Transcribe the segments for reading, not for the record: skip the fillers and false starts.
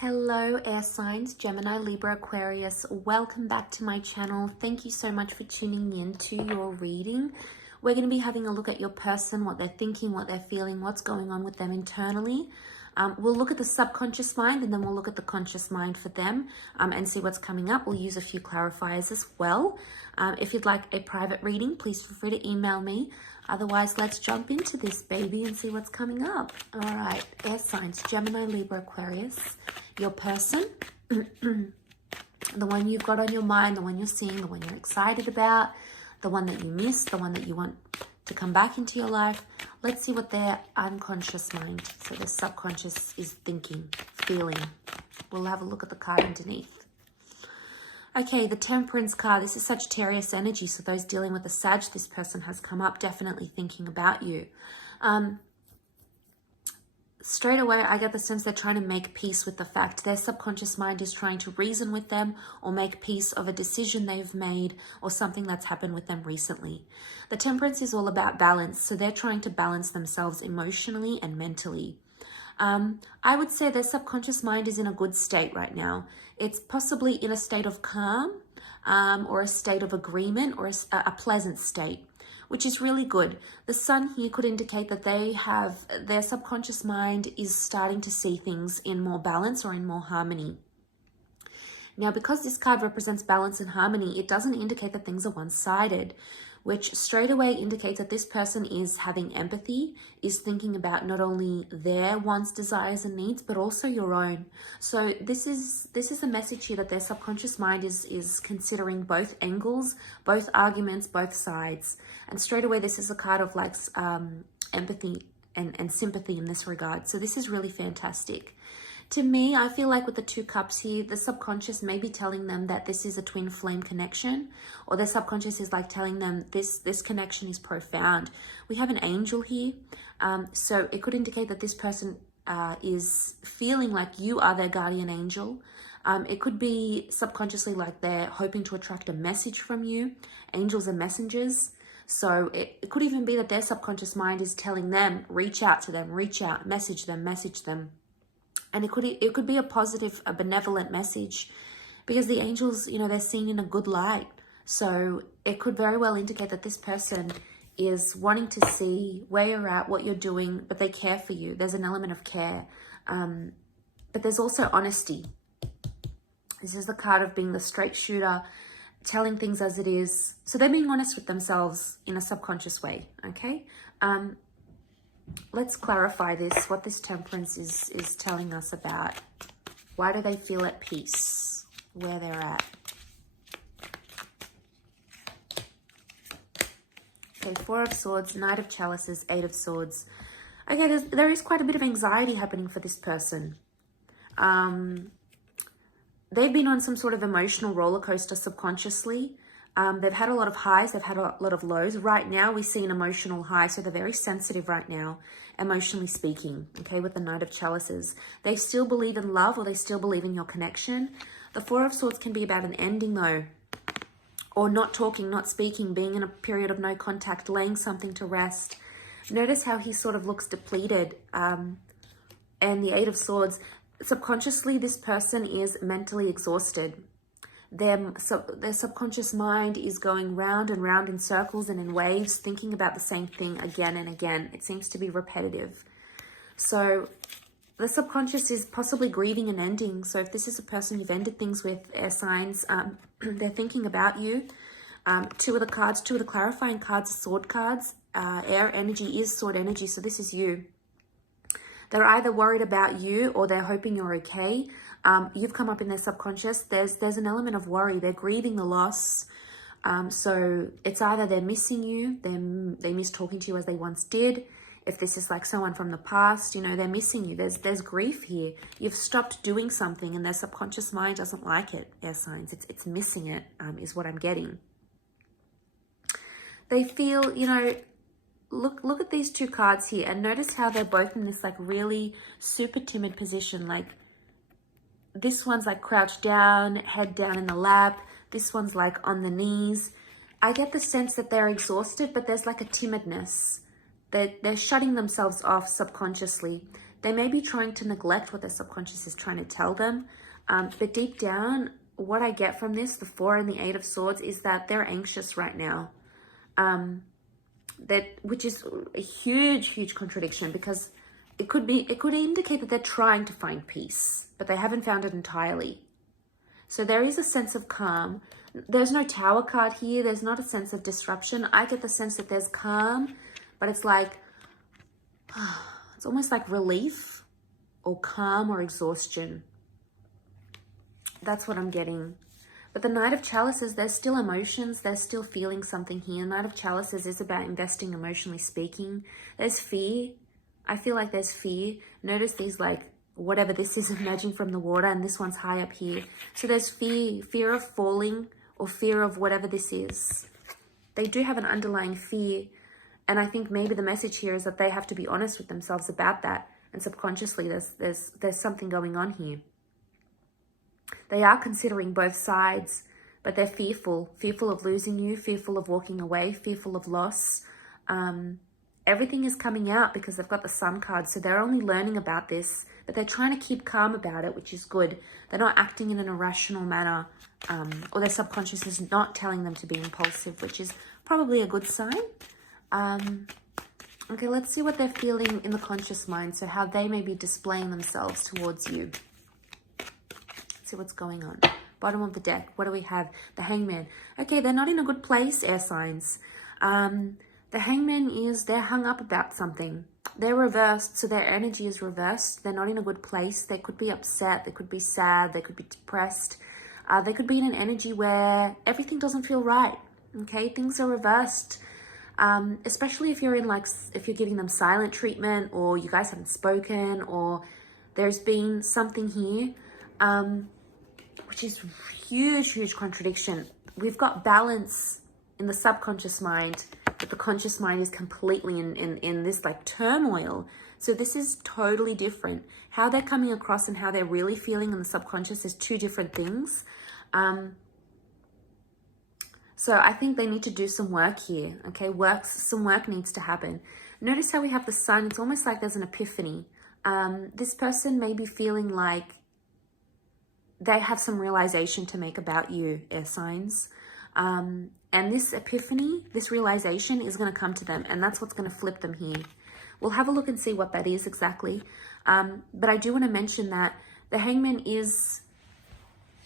Hello air signs, Gemini, Libra, Aquarius. Welcome back to my channel. Thank you so much for tuning in to your reading. We're going to be having a look at your person, what they're thinking, what they're feeling, what's going on with them internally. We'll look at the subconscious mind and then we'll look at the conscious mind for them and see what's coming up. We'll use a few clarifiers as well. If you'd like a private reading, please feel free to email me. Otherwise, let's jump into this baby and see what's coming up. All right, air signs, Gemini, Libra, Aquarius. Your person, the one you've got on your mind, the one you're seeing, the one you're excited about, the one that you miss, the one that you want to come back into your life. Let's see what their unconscious mind, so the subconscious, is thinking, feeling. We'll have a look at the card underneath. Okay, the Temperance card. This is Sagittarius energy, so those dealing with the Sag, this person has come up, definitely thinking about you. Straight away, I get the sense they're trying to make peace with the fact their subconscious mind is trying to reason with them or make peace of a decision they've made or something that's happened with them recently. The Temperance is all about balance, so they're trying to balance themselves emotionally and mentally. I would say their subconscious mind is in a good state right now. It's possibly in a state of calm or a state of agreement or a pleasant state, which is really good. The Sun here could indicate that their subconscious mind is starting to see things in more balance or in more harmony. Now, because this card represents balance and harmony, it doesn't indicate that things are one-sided, which straight away indicates that this person is having empathy, is thinking about not only their wants, desires, and needs, but also your own. So this is a message here that their subconscious mind is considering both angles, both arguments, both sides. And straight away, this is a card of like empathy and sympathy in this regard. So this is really fantastic. To me, I feel like with the Two Cups here, the subconscious may be telling them that this is a twin flame connection, or their subconscious is like telling them this connection is profound. We have an angel here, so it could indicate that this person is feeling like you are their guardian angel. It could be subconsciously like they're hoping to attract a message from you. Angels are messengers. So it could even be that their subconscious mind is telling them, reach out to them, reach out, message them, message them. And it could be a positive, a benevolent message, because the angels, you know, they're seen in a good light. So it could very well indicate that this person is wanting to see where you're at, what you're doing, but they care for you. There's an element of care. But there's also honesty. This is the card of being the straight shooter, telling things as it is. So they're being honest with themselves in a subconscious way, okay? Let's clarify this, what this Temperance is telling us about. Why do they feel at peace where they're at? Okay, Four of Swords, Knight of Chalices, Eight of Swords. Okay, there is quite a bit of anxiety happening for this person. They've been on some sort of emotional roller coaster subconsciously. They've had a lot of highs, they've had a lot of lows. Right now, we see an emotional high, so they're very sensitive right now, emotionally speaking, okay, with the Knight of Chalices. They still believe in love, or they still believe in your connection. The Four of Swords can be about an ending, though, or not talking, not speaking, being in a period of no contact, laying something to rest. Notice how he sort of looks depleted. And the Eight of Swords, subconsciously, this person is mentally exhausted. Their subconscious mind is going round and round in circles and in waves, thinking about the same thing again and again. It seems to be repetitive. So the subconscious is possibly grieving an ending. So if this is a person you've ended things with, air signs, they're thinking about you. Two of the clarifying cards are sword cards. Air energy is sword energy, so this is you. They're either worried about you or they're hoping you're okay. You've come up in their subconscious. There's an element of worry. They're grieving the loss. So it's either they're missing you, they miss talking to you as they once did. If this is like someone from the past, you know, they're missing you. There's grief here. You've stopped doing something and their subconscious mind doesn't like it, air signs. It's missing it, is what I'm getting. They feel, you know, look at these two cards here and notice how they're both in this like really super timid position. Like this one's like crouched down, head down in the lap. This one's like on the knees. I get the sense that they're exhausted, but there's like a timidness. They're shutting themselves off subconsciously. They may be trying to neglect what their subconscious is trying to tell them. But deep down, what I get from this, the 4 and the 8 of Swords, is that they're anxious right now. Which is a huge contradiction, because it could indicate that they're trying to find peace, but they haven't found it entirely. So there is a sense of calm. There's no Tower card here. There's not a sense of disruption. I get the sense that there's calm, but it's like, it's almost like relief or calm or exhaustion. That's what I'm getting. But the Knight of Chalices, there's still emotions. There's still feeling something here. Knight of Chalices is about investing emotionally speaking. There's fear. I feel like there's fear. Notice these, like, whatever this is emerging from the water, and this one's high up here. So there's fear of falling, or fear of whatever this is. They do have an underlying fear. And I think maybe the message here is that they have to be honest with themselves about that. And subconsciously, there's something going on here. They are considering both sides, but they're fearful of losing you, fearful of walking away, fearful of loss. Everything is coming out because they've got the Sun card. So they're only learning about this, but they're trying to keep calm about it, which is good. They're not acting in an irrational manner, or their subconscious is not telling them to be impulsive, which is probably a good sign. Okay, let's see what they're feeling in the conscious mind. So how they may be displaying themselves towards you. Let's see what's going on. Bottom of the deck, what do we have? The Hangman. Okay, they're not in a good place, air signs. The Hangman is, they're hung up about something. They're reversed, so their energy is reversed. They're not in a good place. They could be upset. They could be sad. They could be depressed. They could be in an energy where everything doesn't feel right. Okay, things are reversed. Especially if you're in, like, if you're giving them silent treatment, or you guys haven't spoken, or there's been something here, which is huge contradiction. We've got balance in the subconscious mind, but the conscious mind is completely in this, like, turmoil. So this is totally different. How they're coming across and how they're really feeling in the subconscious is two different things. So I think they need to do some work here, okay? Some work needs to happen. Notice how we have the Sun. It's almost like there's an epiphany. This person may be feeling like they have some realization to make about you, air signs. And this epiphany, this realization is going to come to them, and that's what's going to flip them here. We'll have a look and see what that is exactly. But I do want to mention that the Hangman is,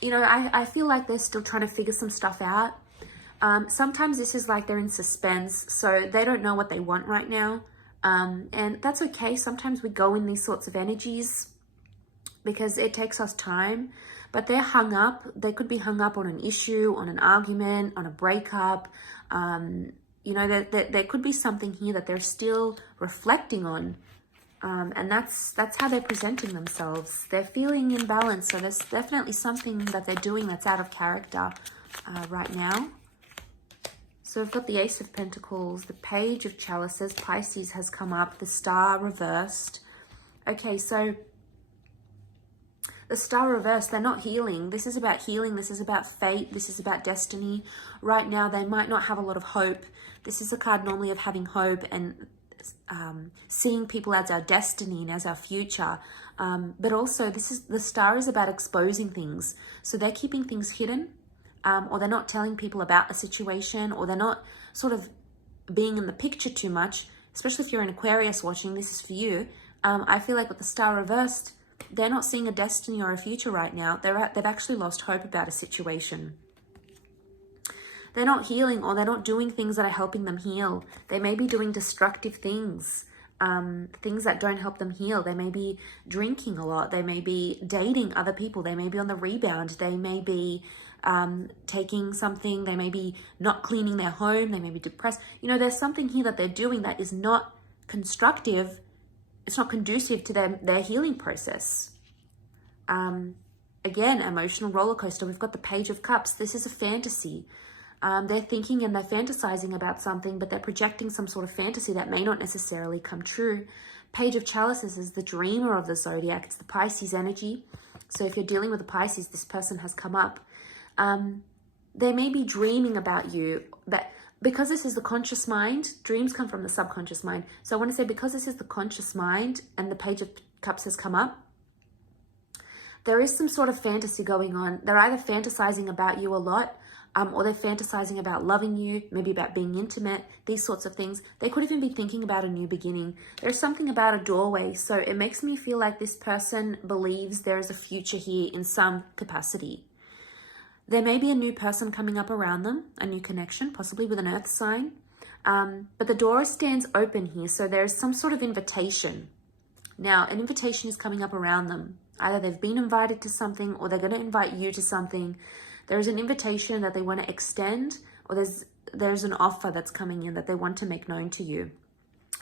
you know, I feel like they're still trying to figure some stuff out. Sometimes this is like they're in suspense, so they don't know what they want right now. And that's okay. Sometimes we go in these sorts of energies because it takes us time, but they're hung up. They could be hung up on an issue, on an argument, on a breakup. You know, there could be something here that they're still reflecting on. And that's how they're presenting themselves. They're feeling imbalanced. So there's definitely something that they're doing that's out of character right now. So we've got the Ace of Pentacles, the Page of Chalices, Pisces has come up, the Star reversed. Okay, so the Star reversed, they're not healing. This is about healing. This is about fate. This is about destiny. Right now, they might not have a lot of hope. This is a card normally of having hope and seeing people as our destiny and as our future. But also, the Star is about exposing things. So they're keeping things hidden. Or they're not telling people about a situation, or they're not sort of being in the picture too much, especially if you're an Aquarius watching, this is for you. I feel like with the Star reversed, they're not seeing a destiny or a future right now. They've actually lost hope about a situation. They're not healing, or they're not doing things that are helping them heal. They may be doing destructive things, things that don't help them heal. They may be drinking a lot. They may be dating other people. They may be on the rebound. They may be taking something. They may be not cleaning their home. They may be depressed. You know, there's something here that they're doing that is not constructive. It's not conducive to their healing process. Again, emotional roller coaster. We've got the Page of Cups. This is a fantasy. They're thinking and they're fantasizing about something, but they're projecting some sort of fantasy that may not necessarily come true. Page of Chalices is the dreamer of the zodiac. It's the Pisces energy. So if you're dealing with a Pisces, this person has come up. They may be dreaming about you, but because this is the conscious mind, dreams come from the subconscious mind. So I want to say, because this is the conscious mind and the Page of Cups has come up. There is some sort of fantasy going on. They're either fantasizing about you a lot, or they're fantasizing about loving you, maybe about being intimate, these sorts of things. They could even be thinking about a new beginning. There's something about a doorway, so it makes me feel like this person believes there is a future here in some capacity. There may be a new person coming up around them, a new connection, possibly with an earth sign. But the door stands open here, so there's some sort of invitation. Now, an invitation is coming up around them. Either they've been invited to something or they're going to invite you to something. There's an invitation that they want to extend, or there's an offer that's coming in that they want to make known to you.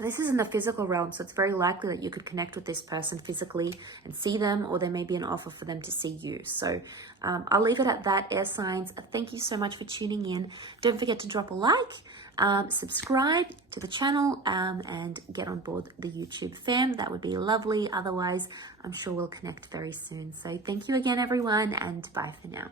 This is in the physical realm, so it's very likely that you could connect with this person physically and see them, or there may be an offer for them to see you. So I'll leave it at that, air signs. Thank you so much for tuning in. Don't forget to drop a like, subscribe to the channel, and get on board the YouTube fam. That would be lovely. Otherwise, I'm sure we'll connect very soon. So thank you again, everyone, and bye for now.